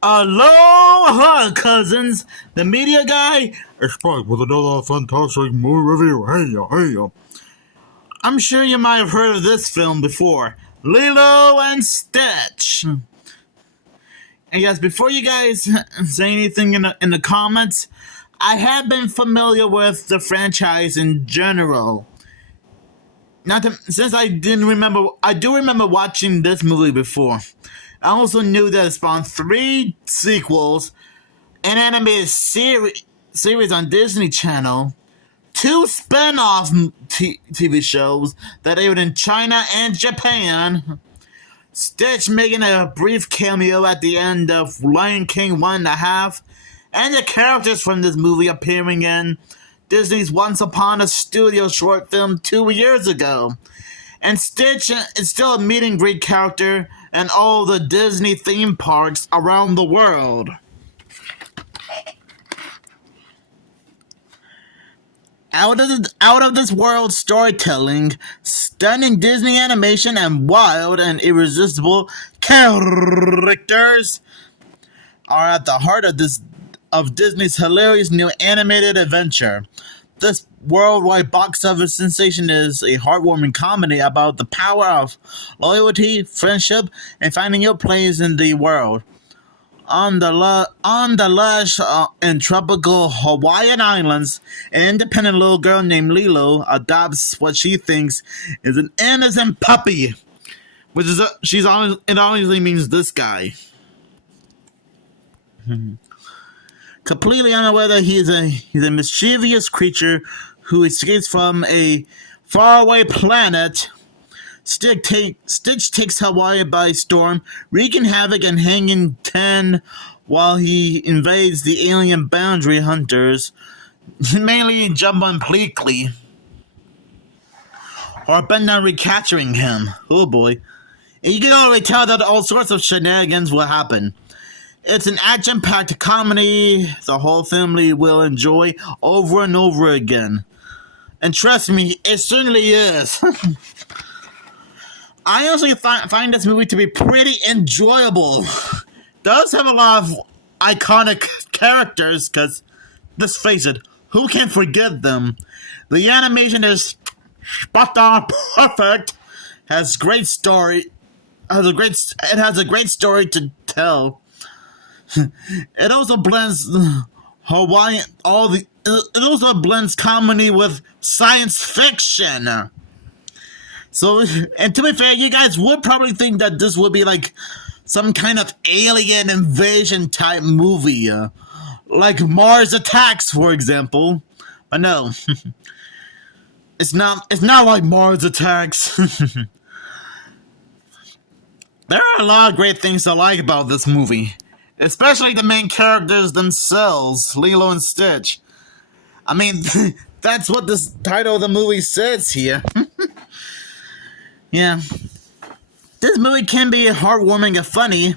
Aloha, cousins! The media guy is back with another fantastic movie review. Hey, hey. I'm sure you might have heard of this film before. Lilo and Stitch. And yes, before you guys say anything in the comments, I have been familiar with the franchise in general. Since I didn't remember, I do remember watching this movie before. I also knew that it spawned 3 sequels, an animated series on Disney Channel, 2 spin-off TV shows that aired in China and Japan, Stitch making a brief cameo at the end of Lion King 1.5, and the characters from this movie appearing in Disney's Once Upon a Studio short film 2 years ago. And Stitch is still a meet and greet character in all the Disney theme parks around the world. Out of this world storytelling, stunning Disney animation, and wild and irresistible characters are at the heart of Disney's hilarious new animated adventure. This worldwide box office sensation is a heartwarming comedy about the power of loyalty, friendship, and finding your place in the world. On the lush and tropical Hawaiian Islands, an independent little girl named Lilo adopts what she thinks is an innocent puppy, it obviously means this guy. Completely unaware that he's a mischievous creature who escapes from a faraway planet, Stitch takes Hawaii by storm, wreaking havoc and hanging 10 while he invades the alien boundary hunters, mainly Jumbo and Pleakley, are bent on recapturing him. Oh boy. And you can already tell that all sorts of shenanigans will happen. It's an action-packed comedy the whole family will enjoy over and over again. And trust me, it certainly is. I honestly find this movie to be pretty enjoyable. It does have a lot of iconic characters, because, let's face it, who can forget them? The animation is spot on perfect, has a great story to tell. It also blends comedy with science fiction. So, and to be fair, you guys would probably think that this would be like some kind of alien invasion type movie, like Mars Attacks, for example. But no, it's not like Mars Attacks. There are a lot of great things to like about this movie, especially the main characters themselves, Lilo and Stitch. I mean, that's what the title of the movie says here. Yeah. This movie can be heartwarming and funny,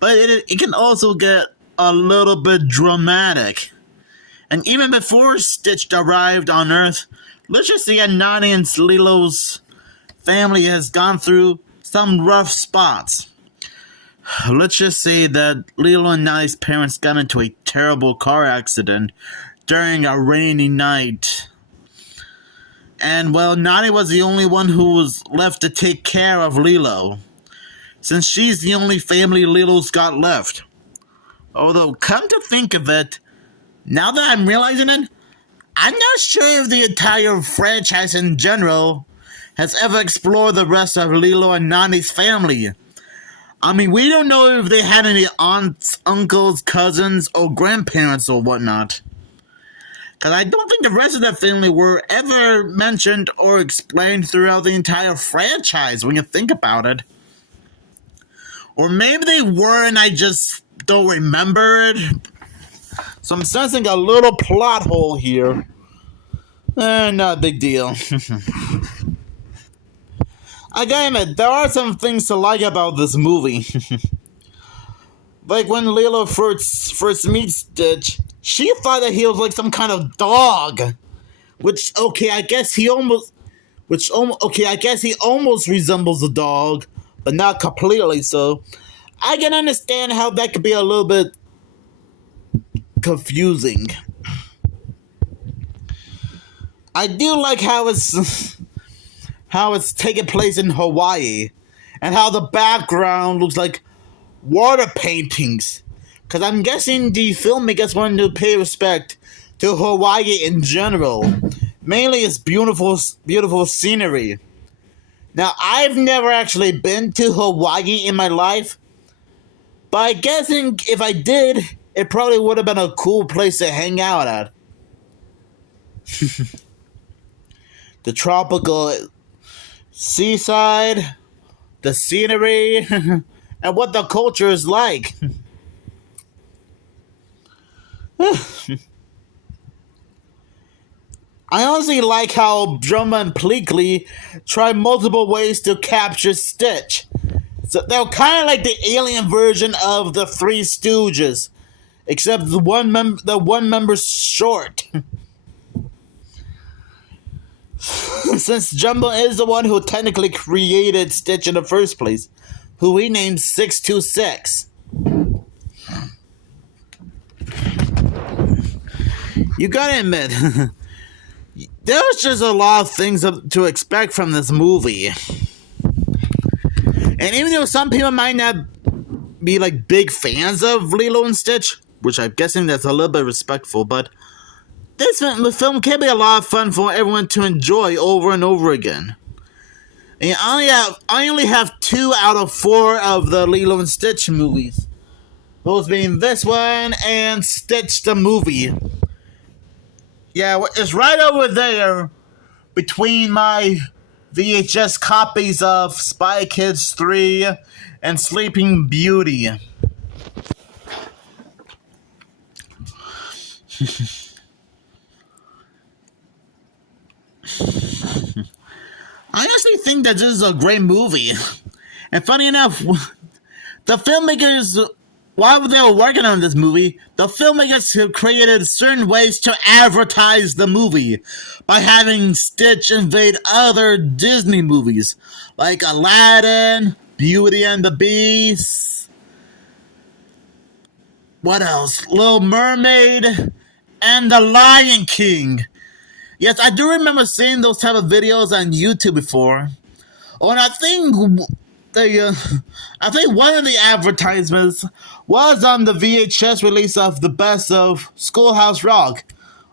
but it can also get a little bit dramatic. And even before Stitch arrived on Earth, let's just say Nani and Lilo's family has gone through some rough spots. Let's just say that Lilo and Nani's parents got into a terrible car accident during a rainy night. And, well, Nani was the only one who was left to take care of Lilo, since she's the only family Lilo's got left. Although, come to think of it, now that I'm realizing it, I'm not sure if the entire franchise in general has ever explored the rest of Lilo and Nani's family. I mean, we don't know if they had any aunts, uncles, cousins, or grandparents or whatnot. Because I don't think the rest of the family were ever mentioned or explained throughout the entire franchise when you think about it. Or maybe they were and I just don't remember it. So I'm sensing a little plot hole here. Not a big deal. I gotta admit, there are some things to like about this movie. Like when Lilo first meets Stitch, she thought that he was like some kind of dog. I guess he almost resembles a dog, but not completely so. I can understand how that could be a little bit confusing. I do like how it's taking place in Hawaii, and how the background looks like water paintings. Because I'm guessing the filmmakers wanted to pay respect to Hawaii in general, mainly its beautiful scenery. Now, I've never actually been to Hawaii in my life, but I'm guessing if I did, it probably would have been a cool place to hang out at. The tropical seaside, the scenery, and what the culture is like. I honestly like how Drummer and Pleakley try multiple ways to capture Stitch. So they're kind of like the alien version of the Three Stooges, except the one member's short. Since Jumbo is the one who technically created Stitch in the first place, who he named 626. You gotta admit, there's just a lot of things to expect from this movie. And even though some people might not be like big fans of Lilo and Stitch, which I'm guessing that's a little bit respectful, but the film can be a lot of fun for everyone to enjoy over and over again. And I only have 2 out of 4 of the Lilo and Stitch movies. Those being this one and Stitch the movie. Yeah, it's right over there between my VHS copies of Spy Kids 3 and Sleeping Beauty. I honestly think that this is a great movie. And funny enough, the filmmakers, while they were working on this movie, the filmmakers have created certain ways to advertise the movie by having Stitch invade other Disney movies, like Aladdin, Beauty and the Beast, what else? Little Mermaid, and The Lion King. Yes, I do remember seeing those type of videos on YouTube before. Oh, and I think one of the advertisements was on the VHS release of the best of Schoolhouse Rock.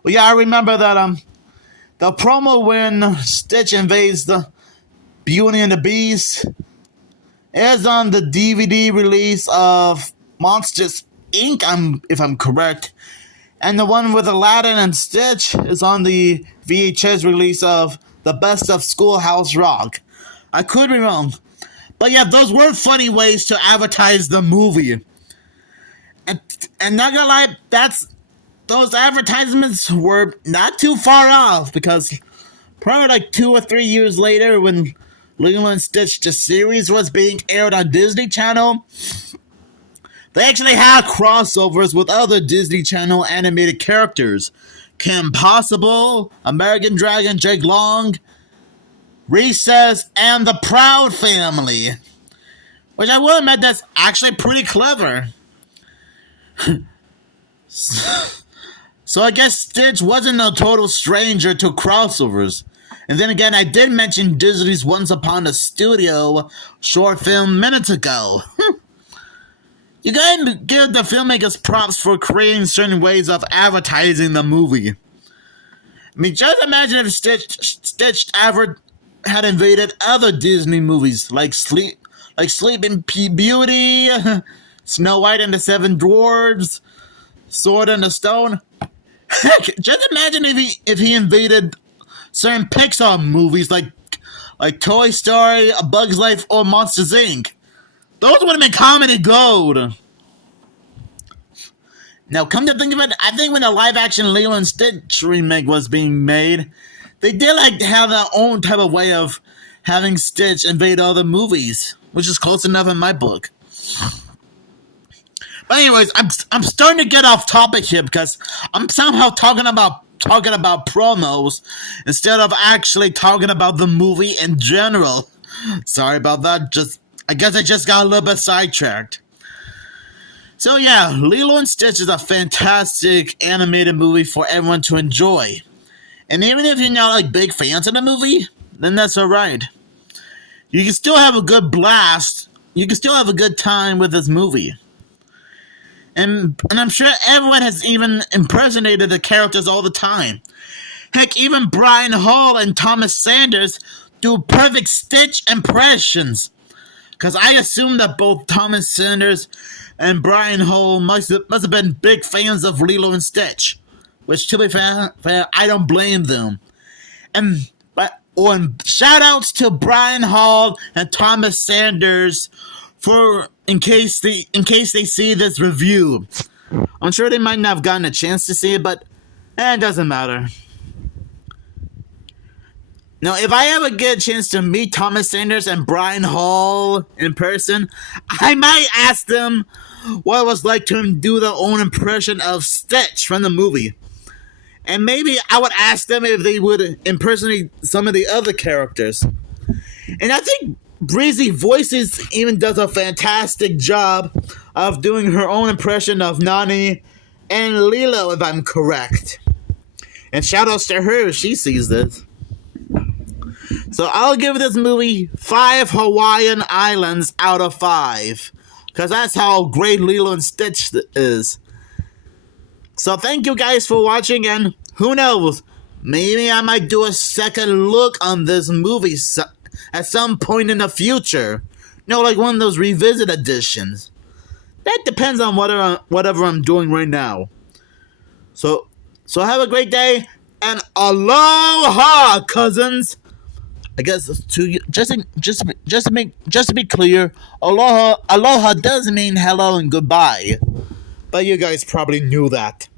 Well, yeah, I remember that the promo when Stitch invades the Beauty and the Beast is on the DVD release of Monsters Inc., if I'm correct. And the one with Aladdin and Stitch is on the VHS release of the best of Schoolhouse Rock. I could be wrong. But yeah, those were funny ways to advertise the movie. And not gonna lie, those advertisements were not too far off, because probably like 2 or 3 years later, when Lilo and Stitch the series was being aired on Disney Channel, they actually had crossovers with other Disney Channel animated characters. Kim Possible, American Dragon Jake Long, Recess, and the Proud Family. Which I will admit, that's actually pretty clever. So I guess Stitch wasn't a total stranger to crossovers. And then again, I did mention Disney's Once Upon a Studio short film minutes ago. You gotta give the filmmakers props for creating certain ways of advertising the movie. I mean, just imagine if Stitch had invaded other Disney movies like Sleeping Beauty, Snow White and the Seven Dwarfs, Sword and the Stone. Heck, just imagine if he invaded certain Pixar movies like Toy Story, A Bug's Life, or Monsters Inc. Those would have been comedy gold. Now, come to think of it, I think when the live-action Lilo and Stitch remake was being made, they did have their own type of way of having Stitch invade other movies, which is close enough in my book. But anyways, I'm starting to get off topic here because I'm somehow talking about promos instead of actually talking about the movie in general. Sorry about that. I guess I just got a little bit sidetracked. So yeah, Lilo and Stitch is a fantastic animated movie for everyone to enjoy. And even if you're not like big fans of the movie, then that's alright. You can still have a good blast. You can still have a good time with this movie. And I'm sure everyone has even impersonated the characters all the time. Heck, even Brian Hall and Thomas Sanders do perfect Stitch impressions. Because I assume that both Thomas Sanders and Brian Hall must have been big fans of Lilo and Stitch. Which, to be fair, I don't blame them. And shout outs to Brian Hall and Thomas Sanders for in case they see this review. I'm sure they might not have gotten a chance to see it, but it doesn't matter. Now, if I ever get a chance to meet Thomas Sanders and Brian Hall in person, I might ask them what it was like to do their own impression of Stitch from the movie. And maybe I would ask them if they would impersonate some of the other characters. And I think Breezy Voices even does a fantastic job of doing her own impression of Nani and Lilo, if I'm correct. And shoutouts to her if she sees this. So I'll give this movie 5 Hawaiian Islands out of 5. Because that's how great Lilo and Stitch is. So thank you guys for watching, and who knows, maybe I might do a second look on this movie at some point in the future. Like one of those revisit editions. That depends on whatever I'm doing right now. So have a great day, and aloha, cousins. I guess just to be clear, aloha does mean hello and goodbye. But you guys probably knew that.